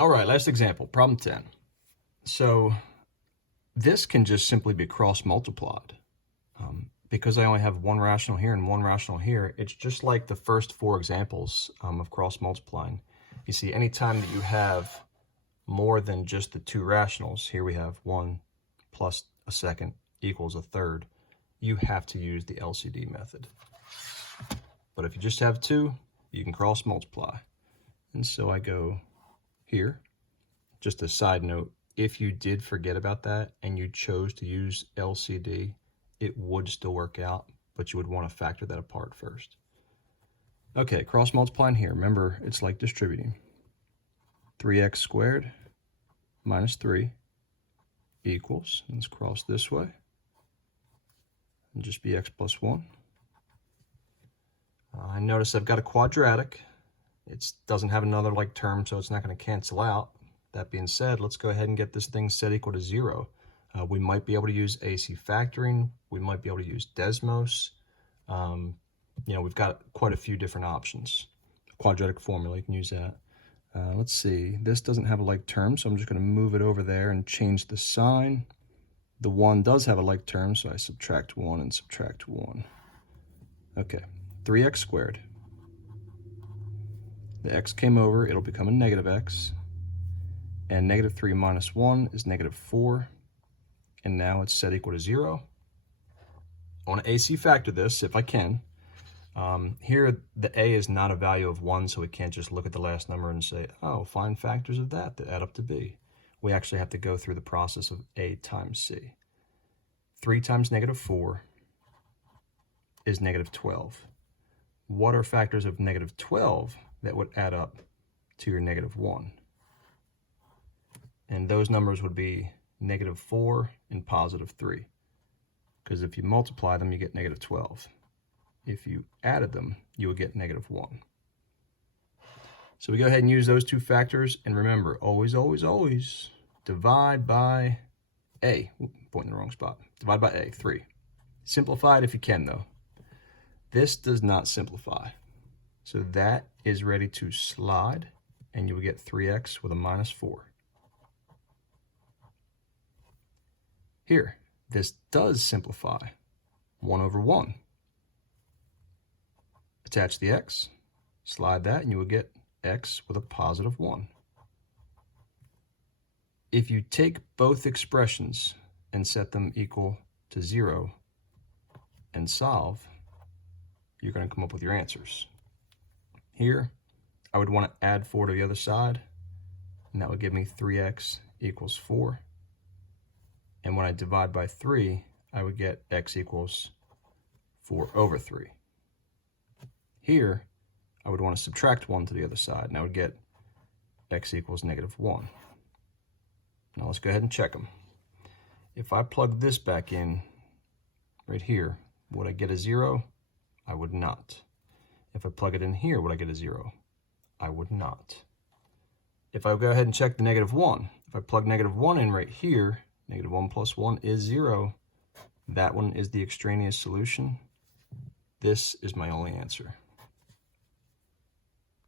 All right, last example, problem 10. So this can just simply be cross-multiplied. Because I only have one rational here and one rational here, it's just like the first four examples of cross-multiplying. You see, anytime that you have more than just the two rationals, here we have 1 plus a second equals a third, you have to use the LCD method. But if you just have two, you can cross-multiply. And so I go here. Just a side note, if you did forget about that and you chose to use LCD, it would still work out, but you would want to factor that apart first. Okay, cross multiplying here. Remember, it's like distributing. 3x squared minus 3 equals, let's cross this way, and just be x plus 1. I notice I've got a quadratic. It doesn't have another like term, so it's not going to cancel out. That being said, let's go ahead and get this thing set equal to 0. We might be able to use AC factoring. We might be able to use Desmos. We've got quite a few different options. Quadratic formula, you can use that. Let's see, this doesn't have a like term, so I'm just going to move it over there and change the sign. The 1 does have a like term, so I subtract 1 and subtract 1. Okay, 3x squared. The x came over, it'll become a negative x. And negative 3 minus 1 is negative 4. And now it's set equal to 0. I want to AC factor this if I can. Here, the a is not a value of 1, so we can't just look at the last number and say, oh, find factors of that add up to b. We actually have to go through the process of a times c. 3 times negative 4 is negative 12. What are factors of negative 12 that would add up to your negative 1? And those numbers would be negative 4 and positive 3. Because if you multiply them, you get negative 12. If you added them, you would get negative 1. So we go ahead and use those two factors. And remember, always, always, always divide by a. Oop, pointing in the wrong spot. Divide by a, 3. Simplify it if you can, though. This does not simplify. So that is ready to slide, and you will get 3x with a minus 4. Here, this does simplify. 1 over 1. Attach the x, slide that, and you will get x with a positive 1. If you take both expressions and set them equal to 0 and solve, you're going to come up with your answers. Here, I would want to add 4 to the other side, and that would give me 3x equals 4. And when I divide by 3, I would get x equals 4 over 3. Here, I would want to subtract 1 to the other side, and I would get x equals negative 1. Now let's go ahead and check them. If I plug this back in right here, would I get a 0? I would not. If I plug it in here, would I get a 0? I would not. If I go ahead and check the negative 1, if I plug negative 1 in right here, negative 1 plus 1 is 0. That one is the extraneous solution. This is my only answer.